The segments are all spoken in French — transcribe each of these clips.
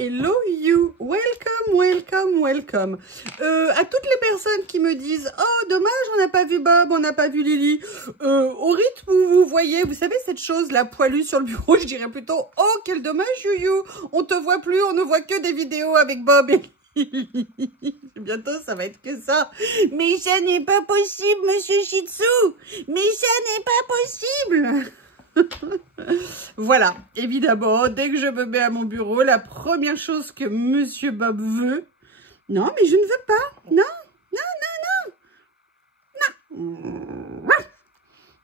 hello you, welcome, welcome, welcome. À toutes les personnes qui me disent, oh dommage, on n'a pas vu Bob, on n'a pas vu Lily. Au rythme où vous voyez, vous savez cette chose, la poilue sur le bureau, je dirais plutôt, oh quel dommage you, on te voit plus, on ne voit que des vidéos avec Bob et Lily. Bientôt ça va être que ça. Mais ça n'est pas possible, monsieur Shih Tzu. Mais ça n'est pas possible. Voilà, évidemment, dès que je me mets à mon bureau, la première chose que monsieur Bob veut... Non, mais je ne veux pas. Non, non, non,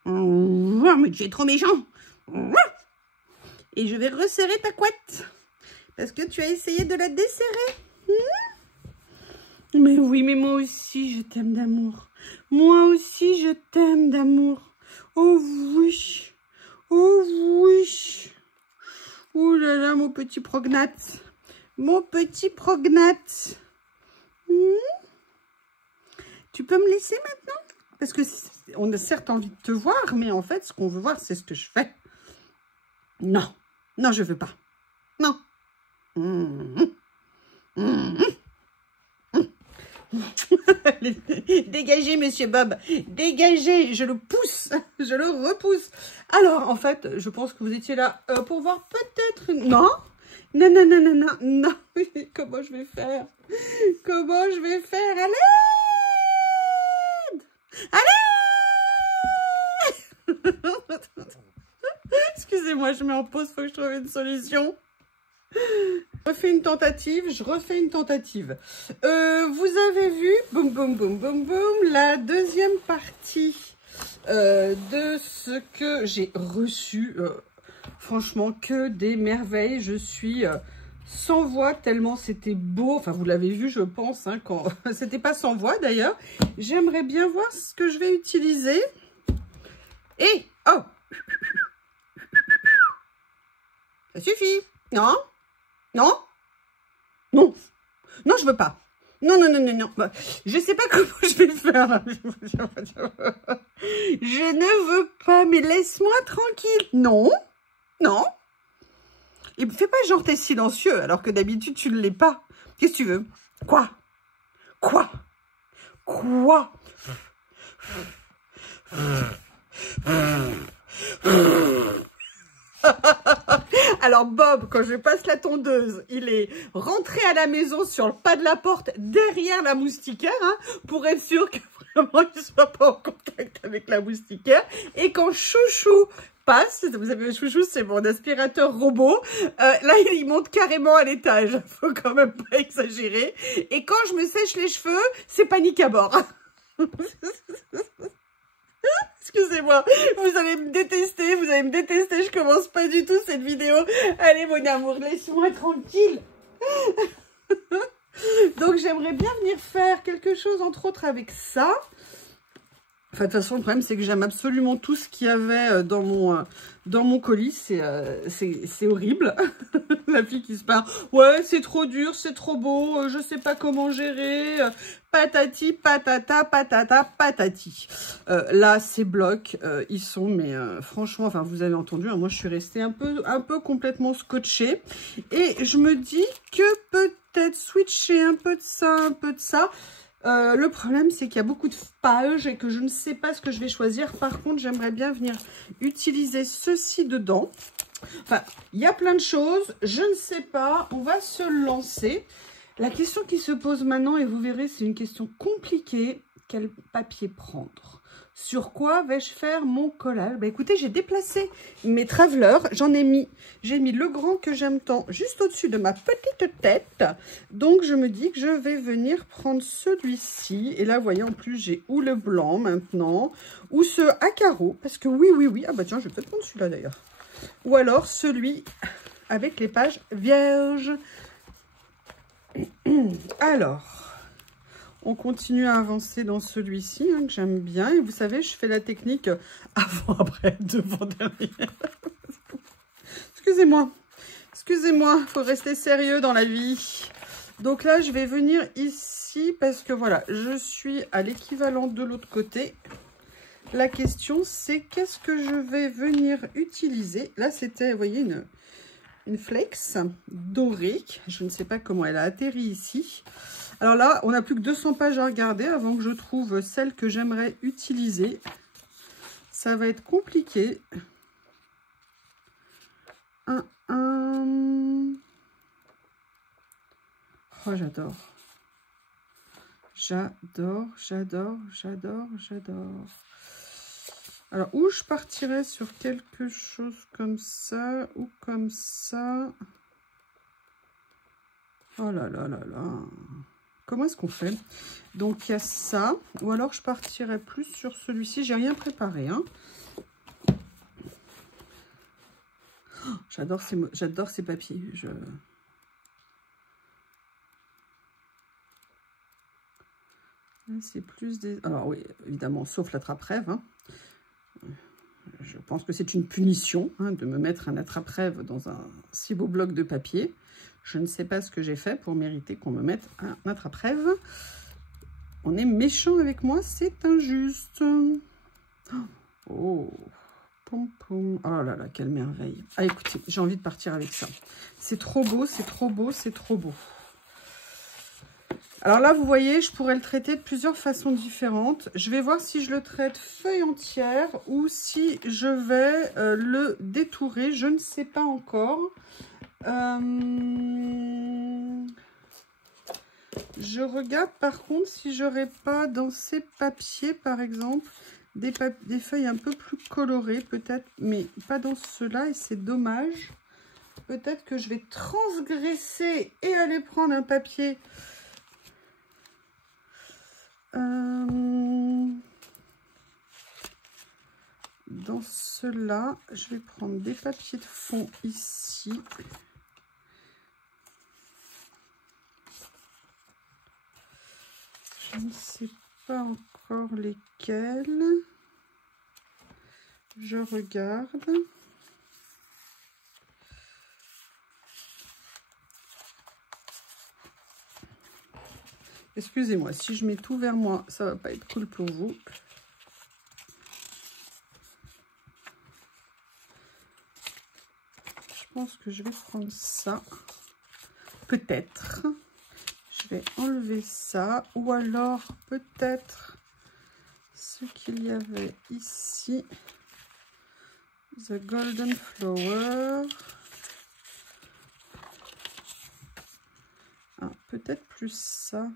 non. Non. Mais tu es trop méchant. Et je vais resserrer ta couette. Parce que tu as essayé de la desserrer. Mais oui, mais moi aussi, je t'aime d'amour. Moi aussi, je t'aime d'amour. Oh oui. Oh oui. Oh là là, mon petit prognate. Mon petit prognate. Tu peux me laisser maintenant? Parce que on a certes envie de te voir, mais en fait, ce qu'on veut voir, c'est ce que je fais. Non. Non, je veux pas. Non. Dégagez, monsieur Bob, dégagez, je le pousse, je le repousse. Alors, en fait, je pense que vous étiez là pour voir peut-être... Non, non, non, non, non, non, non. Comment je vais faire? Comment je vais faire? À l'aide! À l'aide! Excusez-moi, je mets en pause, faut que je trouve une solution. Je refais une tentative, je refais une tentative. Vous avez vu, boum, boum, boum, boum, boum, la deuxième partie de ce que j'ai reçu. Franchement, que des merveilles. Je suis sans voix tellement c'était beau. Enfin, vous l'avez vu, je pense, hein, quand c'était pas sans voix d'ailleurs. J'aimerais bien voir ce que je vais utiliser. Et, oh, ça suffit, non? Non? Non. Non, je veux pas. Non, non, non, non, non. Je sais pas comment je vais faire. Je ne veux pas, mais laisse-moi tranquille. Non. Non. Et fais pas genre t'es silencieux, alors que d'habitude, tu ne l'es pas. Qu'est-ce que tu veux? Quoi? Quoi? Quoi? Alors Bob, quand je passe la tondeuse, il est rentré à la maison sur le pas de la porte derrière la moustiquaire, hein, pour être sûr que vraiment il ne soit pas en contact avec la moustiquaire. Et quand Chouchou passe, vous savez, Chouchou c'est mon aspirateur robot, là il monte carrément à l'étage, faut quand même pas exagérer. Et quand je me sèche les cheveux, c'est panique à bord. Excusez-moi, vous allez me détester, je commence pas du tout cette vidéo. Allez mon amour, laisse-moi tranquille. Donc j'aimerais bien venir faire quelque chose entre autres avec ça. Enfin, de toute façon, le problème, c'est que j'aime absolument tout ce qu'il y avait dans mon colis. C'est horrible. La fille qui se parle. Ouais, c'est trop dur, c'est trop beau, je sais pas comment gérer. Patati, patata, patata, patati. Là, ces blocs, ils sont, mais franchement, enfin, vous avez entendu, hein, moi, je suis restée un peu complètement scotchée. Et je me dis que peut-être switcher un peu de ça, un peu de ça. Le problème, c'est qu'il y a beaucoup de pages et que je ne sais pas ce que je vais choisir. Par contre, j'aimerais bien venir utiliser ceci dedans. Enfin, il y a plein de choses. Je ne sais pas. On va se lancer. La question qui se pose maintenant, et vous verrez, c'est une question compliquée. Quel papier prendre? Sur quoi vais-je faire mon collage? Bah écoutez, j'ai déplacé mes travelers. J'ai mis le grand que j'aime tant juste au-dessus de ma petite tête. Donc, je me dis que je vais venir prendre celui-ci. Et là, vous voyez, en plus, j'ai ou le blanc maintenant, ou ce à carreaux. Parce que oui, oui, oui. Ah bah tiens, je vais peut-être prendre celui-là d'ailleurs. Ou alors celui avec les pages vierges. Alors... on continue à avancer dans celui-ci, hein, que j'aime bien. Et vous savez, je fais la technique avant, après, devant, derrière. Excusez-moi. Excusez-moi, il faut rester sérieux dans la vie. Donc là, je vais venir ici parce que voilà, je suis à l'équivalent de l'autre côté. La question, c'est qu'est-ce que je vais venir utiliser? Là, c'était, vous voyez, une Flex dorée. Je ne sais pas comment elle a atterri ici. Alors là, on n'a plus que 200 pages à regarder avant que je trouve celle que j'aimerais utiliser. Ça va être compliqué. Oh, j'adore. J'adore, j'adore, j'adore, j'adore. Alors, où je partirais sur quelque chose comme ça ou comme ça. Oh là là là là. Comment est-ce qu'on fait? Donc, il y a ça. Ou alors, je partirais plus sur celui-ci. J'ai rien préparé, hein. Oh, j'adore ces papiers. C'est plus des... Alors oui, évidemment, sauf l'attrape-rêve. Hein. Je pense que c'est une punition hein, de me mettre un attrape-rêve dans un si beau bloc de papier. Je ne sais pas ce que j'ai fait pour mériter qu'on me mette un attrape-rêve. On est méchant avec moi, c'est injuste. Oh, pom pom. Oh là là, quelle merveille. Ah, écoutez, j'ai envie de partir avec ça. C'est trop beau, c'est trop beau, c'est trop beau. Alors là, vous voyez, je pourrais le traiter de plusieurs façons différentes. Je vais voir si je le traite feuille entière ou si je vais le détourer. Je ne sais pas encore. Je regarde par contre si j'aurais pas dans ces papiers, par exemple, des feuilles un peu plus colorées, peut-être, mais pas dans ceux-là et c'est dommage. Peut-être que je vais transgresser et aller prendre un papier... dans cela, je vais prendre des papiers de fond ici. Je ne sais pas encore lesquels. Je regarde. Excusez-moi, si je mets tout vers moi, ça va pas être cool pour vous. Je pense que je vais prendre ça. Peut-être. Je vais enlever ça. Ou alors, peut-être, ce qu'il y avait ici. The Golden Flower. Ah, peut-être plus ça.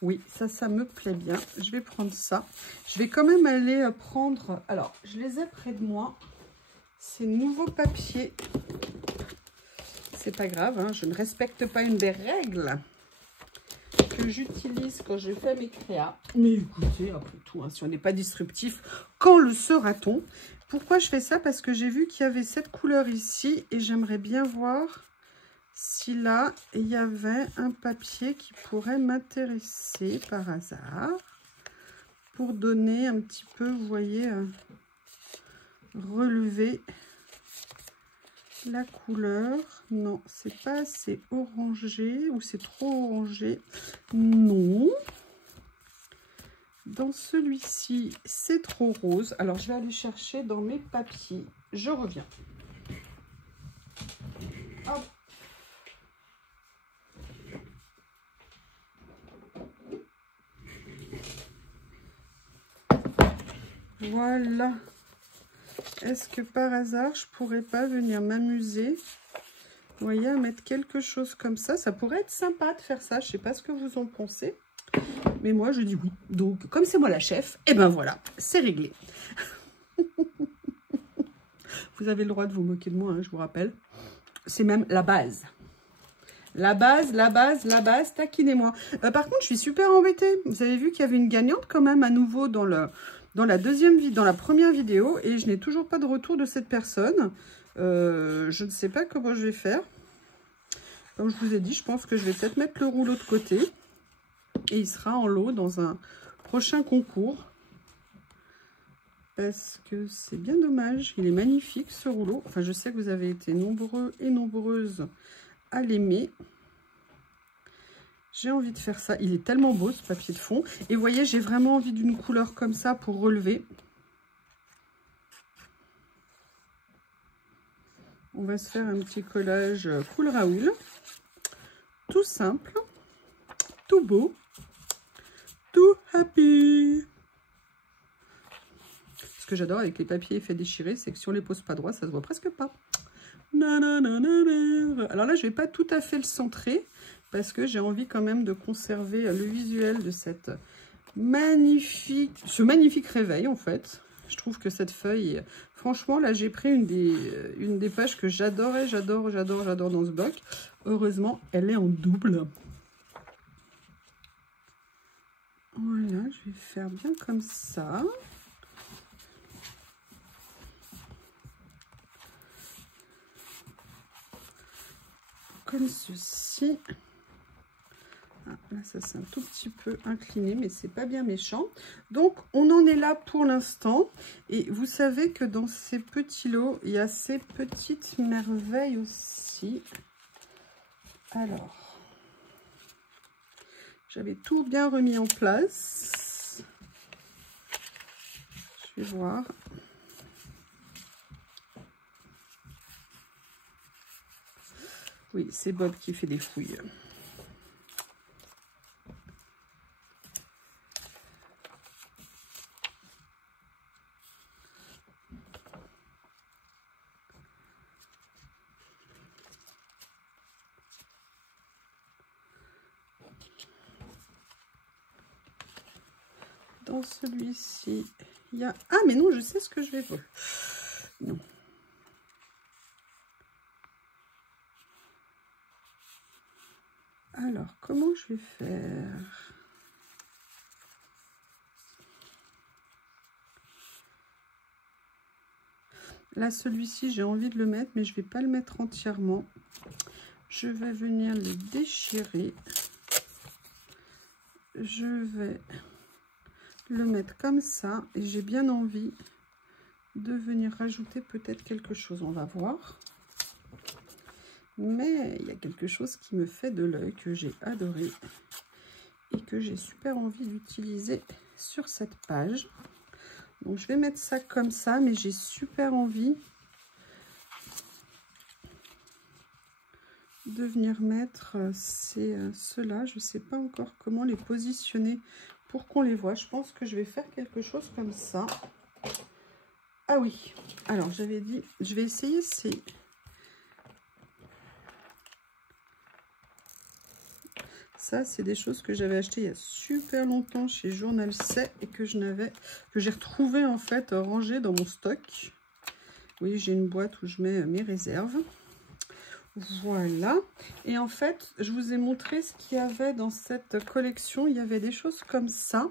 Oui, ça me plaît bien. Je vais prendre ça. Je vais quand même aller prendre... Alors, je les ai près de moi. Ces nouveaux papiers. C'est pas grave, hein, je ne respecte pas une des règles que j'utilise quand je fais mes créas. Mais écoutez, après tout, hein, si on n'est pas disruptif, quand le sera-t-on? Pourquoi je fais ça? Parce que j'ai vu qu'il y avait cette couleur ici et j'aimerais bien voir... si là, il y avait un papier qui pourrait m'intéresser par hasard, pour donner un petit peu, vous voyez, relever la couleur. Non, c'est pas assez orangé, ou c'est trop orangé. Non. Dans celui-ci, c'est trop rose. Alors, je vais aller chercher dans mes papiers. Je reviens. Hop. Voilà. Est-ce que par hasard, je pourrais pas venir m'amuser, vous voyez, à mettre quelque chose comme ça? Ça pourrait être sympa de faire ça. Je sais pas ce que vous en pensez. Mais moi, je dis oui. Donc, comme c'est moi la chef, et ben voilà, c'est réglé. Vous avez le droit de vous moquer de moi, hein, je vous rappelle. C'est même la base. La base, la base, la base, taquinez-moi. Par contre, je suis super embêtée. Vous avez vu qu'il y avait une gagnante quand même à nouveau dans la première vidéo et je n'ai toujours pas de retour de cette personne. Je ne sais pas comment je vais faire. Comme je vous ai dit, je pense que je vais peut-être mettre le rouleau de côté et il sera en lot dans un prochain concours. Parce que c'est bien dommage. Il est magnifique ce rouleau. Enfin, je sais que vous avez été nombreux et nombreuses à l'aimer. J'ai envie de faire ça. Il est tellement beau ce papier de fond. Et vous voyez, j'ai vraiment envie d'une couleur comme ça pour relever. On va se faire un petit collage Cool Raoul. Tout simple, tout beau, tout happy. Ce que j'adore avec les papiers effets déchirés, c'est que si on les pose pas droit, ça se voit presque pas. Alors là, je vais pas tout à fait le centrer parce que j'ai envie quand même de conserver le visuel de cette ce magnifique réveil en fait. Je trouve que cette feuille, franchement, là j'ai pris une des pages que j'adore dans ce bloc. Heureusement, elle est en double. Voilà, je vais faire bien comme ça. Comme ceci. Ah, là, ça c'est un tout petit peu incliné, mais c'est pas bien méchant. Donc, on en est là pour l'instant. Et vous savez que dans ces petits lots, il y a ces petites merveilles aussi. Alors, j'avais tout bien remis en place. Je vais voir. Oui, c'est Bob qui fait des fouilles. Dans celui-ci, il y a... Ah, mais non, je sais ce que je vais voir. Non. Alors, comment je vais faire? Là, celui-ci, j'ai envie de le mettre, mais je ne vais pas le mettre entièrement. Je vais venir le déchirer. Je vais le mettre comme ça. Et j'ai bien envie de venir rajouter peut-être quelque chose. On va voir. Mais il y a quelque chose qui me fait de l'œil, que j'ai adoré. Et que j'ai super envie d'utiliser sur cette page. Donc, je vais mettre ça comme ça, mais j'ai super envie de venir mettre ceux-là. Je ne sais pas encore comment les positionner pour qu'on les voit. Je pense que je vais faire quelque chose comme ça. Ah oui, alors j'avais dit, je vais essayer ces... Ça, c'est des choses que j'avais achetées il y a super longtemps chez Journal C et que j'ai retrouvé en fait rangé dans mon stock. Oui, j'ai une boîte où je mets mes réserves. Voilà. Et en fait, je vous ai montré ce qu'il y avait dans cette collection. Il y avait des choses comme ça.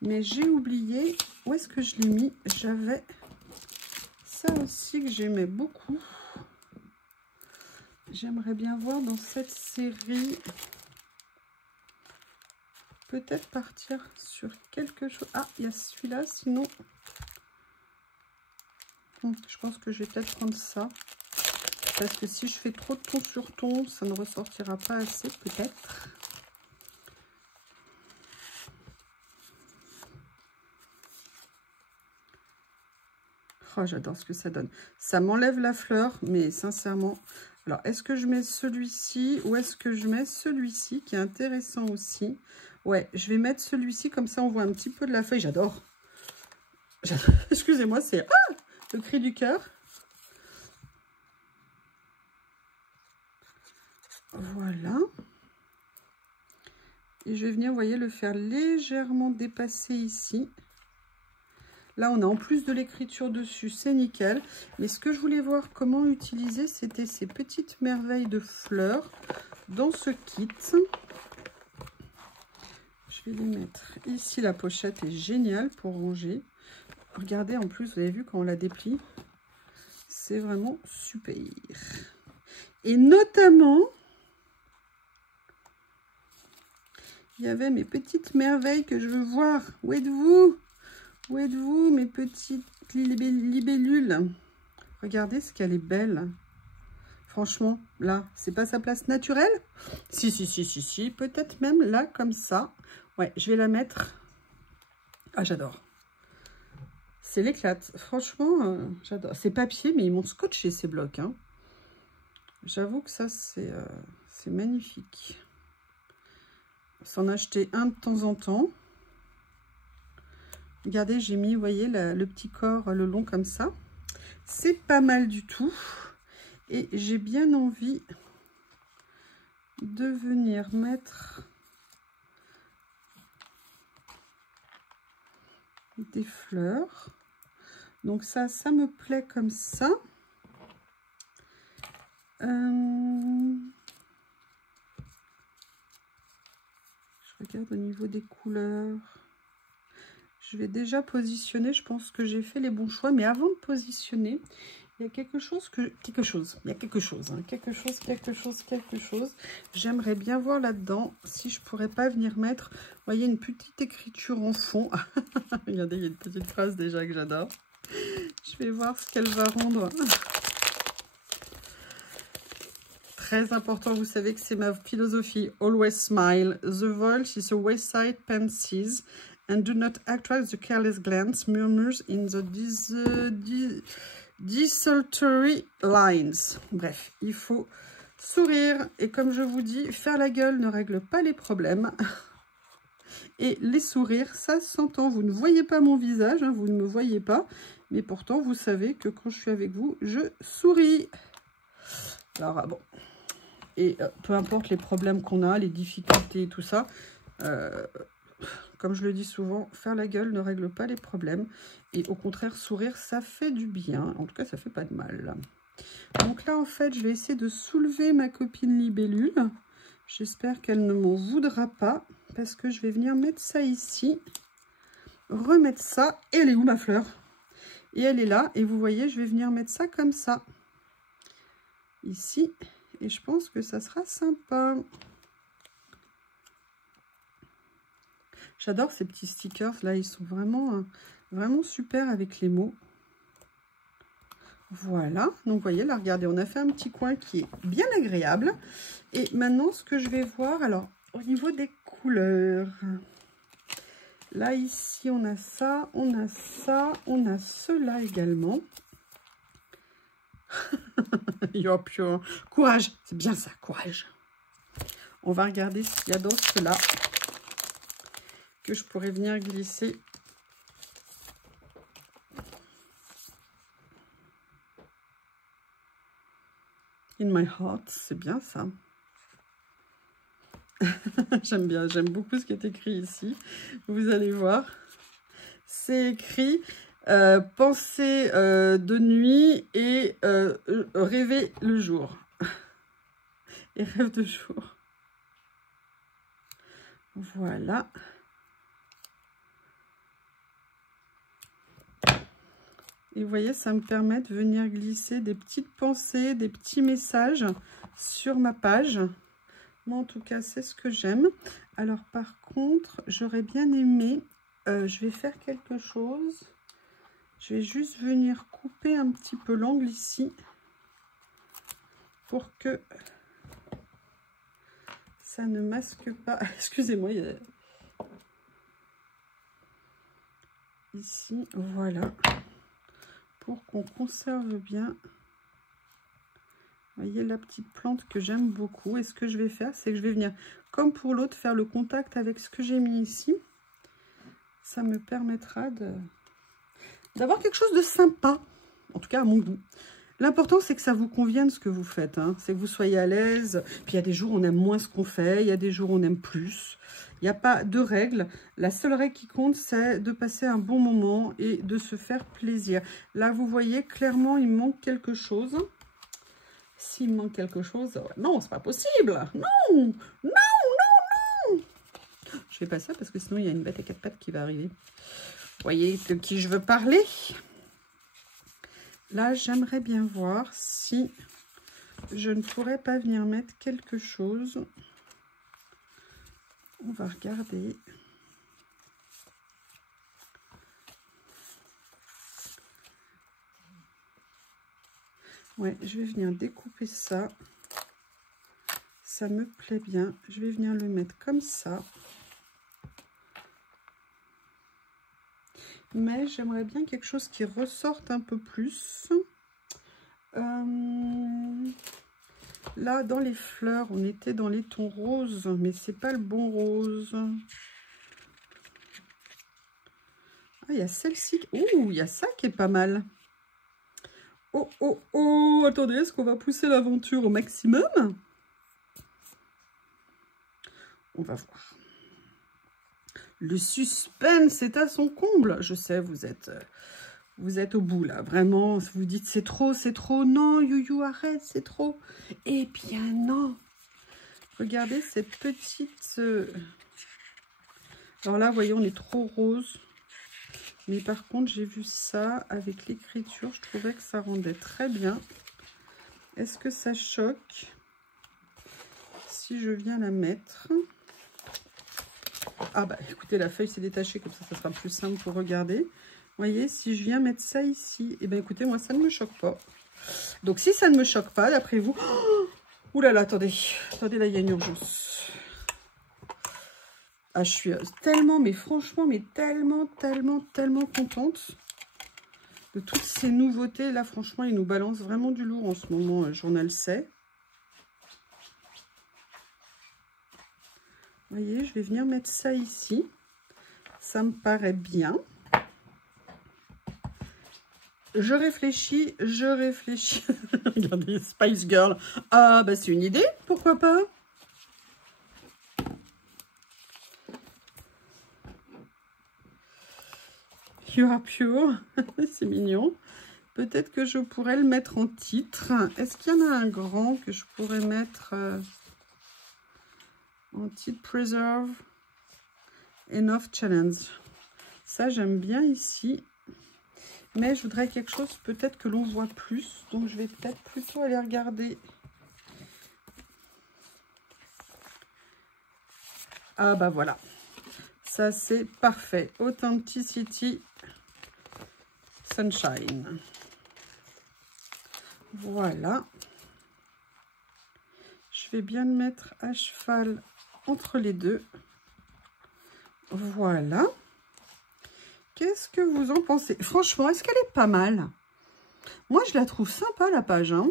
Mais j'ai oublié. Où est-ce que je l'ai mis? J'avais ça aussi que j'aimais beaucoup. J'aimerais bien voir dans cette série. Peut-être partir sur quelque chose. Ah, il y a celui-là. Sinon, je pense que je vais peut-être prendre ça. Parce que si je fais trop de ton sur ton, ça ne ressortira pas assez, peut-être. Oh, j'adore ce que ça donne. Ça m'enlève la fleur, mais sincèrement... Alors, est-ce que je mets celui-ci ou est-ce que je mets celui-ci, qui est intéressant aussi? Ouais, je vais mettre celui-ci, comme ça on voit un petit peu de la feuille. J'adore. Excusez-moi, c'est le cri du cœur. Voilà. Et je vais venir, vous voyez, le faire légèrement dépasser ici. Là, on a en plus de l'écriture dessus, c'est nickel. Mais ce que je voulais voir comment utiliser, c'était ces petites merveilles de fleurs dans ce kit. Je vais les mettre ici. La pochette est géniale pour ranger. Regardez, en plus, vous avez vu quand on la déplie, c'est vraiment super. Et notamment, il y avait mes petites merveilles que je veux voir. Où êtes-vous? Où êtes-vous, mes petites libellules? Regardez ce qu'elle est belle. Franchement, là, c'est pas sa place naturelle? Si. Peut-être même là, comme ça. Ouais, je vais la mettre. Ah, j'adore. C'est l'éclate. Franchement, j'adore. C'est papier, mais ils m'ont scotché ces blocs. Hein. J'avoue que ça, c'est magnifique. S'en acheter un de temps en temps. Regardez, j'ai mis, vous voyez, le petit corps, le long comme ça. C'est pas mal du tout. Et j'ai bien envie de venir mettre des fleurs. Donc ça me plaît comme ça. Je regarde au niveau des couleurs. Je vais déjà positionner. Je pense que j'ai fait les bons choix. Mais avant de positionner, il y a quelque chose. J'aimerais bien voir là-dedans si je pourrais pas venir mettre, vous voyez, une petite écriture en fond. Regardez, il y a une petite phrase déjà que j'adore. Je vais voir ce qu'elle va rendre. Très important, vous savez que c'est ma philosophie. Always smile. The voice is a wayside pansies and do not attract the careless glance murmurs in the desultory lines. Bref, il faut sourire. Et comme je vous dis, faire la gueule ne règle pas les problèmes. Et les sourires, ça s'entend. Vous ne voyez pas mon visage, hein, vous ne me voyez pas. Mais pourtant, vous savez que quand je suis avec vous, je souris. Alors, bon. Et peu importe les problèmes qu'on a, les difficultés et tout ça, comme je le dis souvent, faire la gueule ne règle pas les problèmes. Et au contraire, sourire, ça fait du bien. En tout cas, ça fait pas de mal. Donc là, en fait, je vais essayer de soulever ma copine libellule. J'espère qu'elle ne m'en voudra pas. Parce que je vais venir mettre ça ici. Remettre ça. Et elle est où, ma fleur? Et elle est là. Et vous voyez, je vais venir mettre ça comme ça. Ici. Et je pense que ça sera sympa. J'adore ces petits stickers. Là, ils sont vraiment, vraiment super avec les mots. Voilà. Donc, vous voyez, là, regardez, on a fait un petit coin qui est bien agréable. Et maintenant, ce que je vais voir, alors, au niveau des couleurs. Là, ici, on a ça, on a ça, on a cela également. You're pure. Courage, c'est bien ça, courage. On va regarder s'il y a dans cela que je pourrais venir glisser. In my heart, c'est bien ça. J'aime bien, j'aime beaucoup ce qui est écrit ici. Vous allez voir. C'est écrit penser de nuit et rêver le jour. Et rêve de jour. Voilà. Et vous voyez, ça me permet de venir glisser des petites pensées, des petits messages sur ma page. Moi, en tout cas, c'est ce que j'aime. Alors, par contre, j'aurais bien aimé... je vais faire quelque chose. Je vais juste venir couper un petit peu l'angle ici. Pour que ça ne masque pas. Excusez-moi. Ici, voilà. Pour qu'on conserve bien. Vous voyez la petite plante que j'aime beaucoup. Et ce que je vais faire, c'est que je vais venir, comme pour l'autre, faire le contact avec ce que j'ai mis ici. Ça me permettra d'avoir quelque chose de sympa. En tout cas, à mon goût. L'important, c'est que ça vous convienne ce que vous faites. Hein. C'est que vous soyez à l'aise. Puis, il y a des jours où on aime moins ce qu'on fait. Il y a des jours où on aime plus. Il n'y a pas de règle. La seule règle qui compte, c'est de passer un bon moment et de se faire plaisir. Là, vous voyez, clairement, il manque quelque chose. S'il manque quelque chose... Non, c'est pas possible. Non, non, non, non. Je fais pas ça parce que sinon, il y a une bête à quatre pattes qui va arriver. Vous voyez de qui je veux parler? Là, j'aimerais bien voir si je ne pourrais pas venir mettre quelque chose. On va regarder. Ouais, je vais venir découper ça. Ça me plaît bien. Je vais venir le mettre comme ça. Mais j'aimerais bien quelque chose qui ressorte un peu plus. Là, dans les fleurs, on était dans les tons roses, mais c'est pas le bon rose. Ah, il y a celle-ci. Oh, il y a ça qui est pas mal. Oh, oh, oh, attendez, est-ce qu'on va pousser l'aventure au maximum? On va voir. Le suspense est à son comble. Je sais, vous êtes au bout, là. Vraiment, vous dites, c'est trop, c'est trop. Non, Youyou, arrête, c'est trop. Eh bien, non. Regardez cette petite... Alors là, vous voyez, on est trop rose. Mais par contre, j'ai vu ça avec l'écriture. Je trouvais que ça rendait très bien. Est-ce que ça choque si je viens la mettre? Ah bah, écoutez, la feuille s'est détachée. Comme ça sera plus simple pour regarder. Vous voyez, si je viens mettre ça ici, eh bien, écoutez, moi, ça ne me choque pas. Donc, si ça ne me choque pas, d'après vous... Oh, ouh là là, attendez. Attendez, là, il y a une urgence. Ah, je suis tellement, mais franchement, mais tellement contente de toutes ces nouveautés. Là, franchement, ils nous balancent vraiment du lourd en ce moment, Journal C. Vous voyez, je vais venir mettre ça ici. Ça me paraît bien. Je réfléchis. Regardez, Spice Girl. Ah, bah, c'est une idée, pourquoi pas? You are pure, c'est mignon. Peut-être que je pourrais le mettre en titre. Est-ce qu'il y en a un grand que je pourrais mettre en titre? Preserve Enough Challenge. Ça, j'aime bien ici. Mais je voudrais quelque chose peut-être que l'on voit plus. Donc, je vais peut-être plutôt aller regarder. Ah, bah voilà. Ça, c'est parfait. Authenticity Sunshine. Voilà. Je vais bien le mettre à cheval entre les deux. Voilà. Qu'est-ce que vous en pensez? Franchement, est-ce qu'elle est pas mal? Moi, je la trouve sympa, la page. Hein.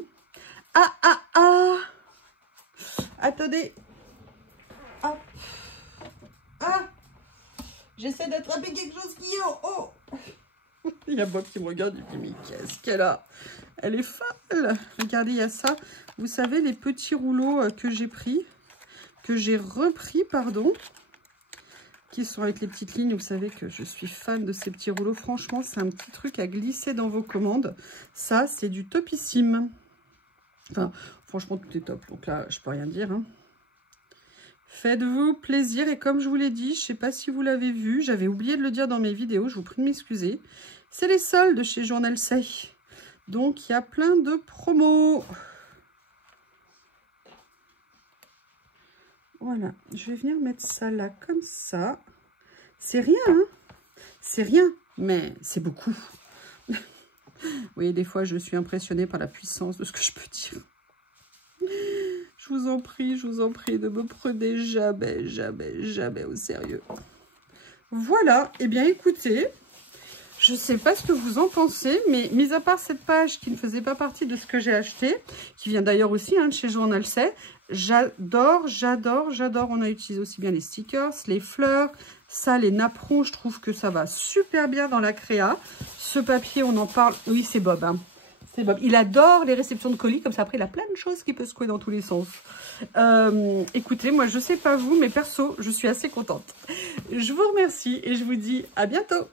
Ah, ah, ah! Attendez. Hop. Ah! J'essaie d'attraper quelque chose qui est en haut. Il y a Bob qui me regarde et me dit, mais qu'est-ce qu'elle a? Elle est folle. Regardez, il y a ça. Vous savez, les petits rouleaux que j'ai pris, que j'ai repris, pardon, qui sont avec les petites lignes. Vous savez que je suis fan de ces petits rouleaux. Franchement, c'est un petit truc à glisser dans vos commandes. Ça, c'est du topissime. Enfin, franchement, tout est top. Donc là, je peux rien dire, hein. Faites-vous plaisir et comme je vous l'ai dit, je ne sais pas si vous l'avez vu, j'avais oublié de le dire dans mes vidéos, je vous prie de m'excuser. C'est les soldes chez Journal C. Donc, il y a plein de promos. Voilà, je vais venir mettre ça là comme ça. C'est rien, hein? C'est rien, mais c'est beaucoup. Vous voyez, des fois, je suis impressionnée par la puissance de ce que je peux dire. Je vous en prie, ne me prenez jamais au sérieux. Voilà, et bien écoutez, je ne sais pas ce que vous en pensez, mais mis à part cette page qui ne faisait pas partie de ce que j'ai acheté, qui vient d'ailleurs aussi de chez Journal C, j'adore. On a utilisé aussi bien les stickers, les fleurs, ça, les napperons, je trouve que ça va super bien dans la créa. Ce papier, on en parle, oui c'est Bob, hein. C'est Bob. Il adore les réceptions de colis, comme ça après il a plein de choses qui peuvent secouer dans tous les sens. Écoutez, moi je sais pas vous, mais perso, je suis assez contente. Je vous remercie et je vous dis à bientôt.